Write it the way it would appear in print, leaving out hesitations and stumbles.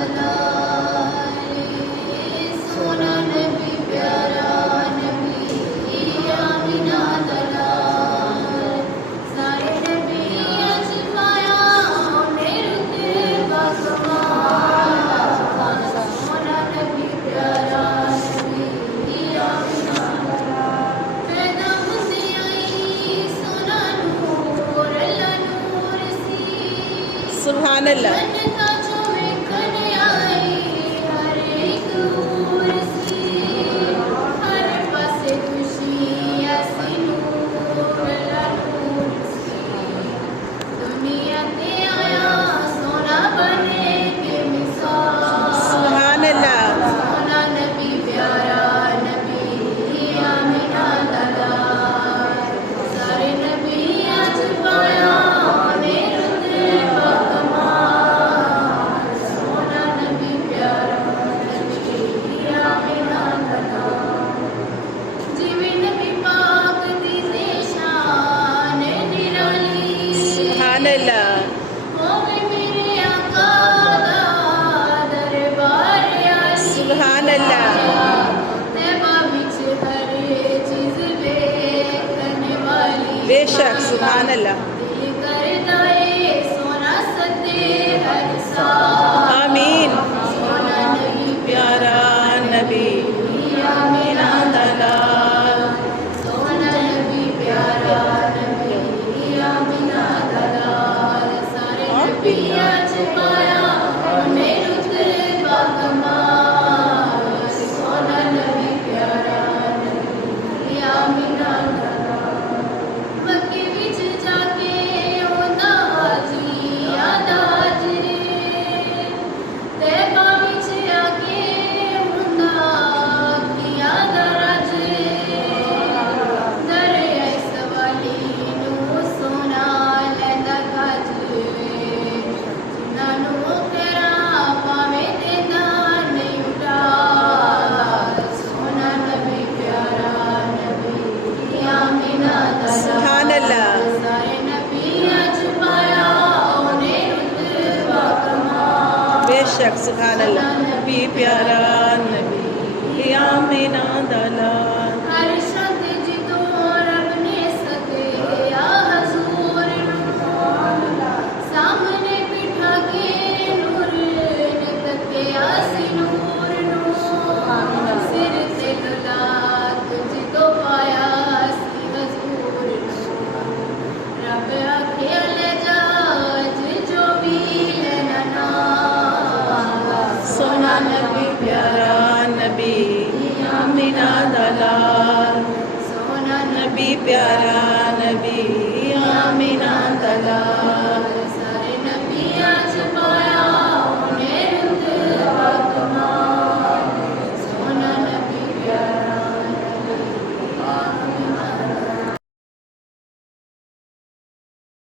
दलाल सोना नबी प्यारा नबी आमिना दलाल सारे नबी अज पाया मेरे बकमाल सोना नबी प्यारा नबी आमिना दलाल पैदा होते आई सोना नूर अल्लाह नूर सी सुभान अल्लाह। जन्नता जो वेखण आई हर एक नूर सी हर पासे खुशी ऐसी नूर अल्लाह नूर सी दुनिया ते आया सोना बने के मिसाल सुभान अल्लाह। सोना नबी प्यारा नबी आमिना दलाल सारे नबी अज पाया मेरे बकमाल सोना नबी प्यारा नबी आमिना दलाल जिवें नबी पाक दी शान निराली सुभान अल्लाह। होवे मेरे आका दा दरबार आली सुभान अल्लाह। तैबा विच हर चीज देखने वाली बेशक सुभान अल्लाह। दिल करदा ए सोना सदे हर साल आमीन। सोना नबी प्यारा नबी आमिना दलाल सोना नबी प्यारा नबी आमिना दलाल सारे नबी अज पाया मेरे उतरे बकमाल सोना नबी प्यारा नबी आमिना दलाल मक्के विच जाके ओंदा हाजी याद हाजरे तैबा विच आके ओंदा किया दरजे दरिया सवाली नू सोना लैंदा गज जिन्हां नू करा पावे देंदा नहीं उठा सोना नबी प्यारा नबी आमिना दलाल सुभान अल्लाह। सारे नबी अज पाया उन्हें उतर बकमाल बेशक सुभान अल्लाह। नबी प्यारा नबी आमिना दलाल हर शब्द जिदों रब ने सके या हजूर सामने बिठा के नूर ने तके आसी नूर सिर से गुलाक जिदों पाया सी हजूर रब आखे ले जा जो भी लेना ना सोना नबी प्यारा नबी आमिना दलाल सोना नबी प्यारा नबी आमिना दलाल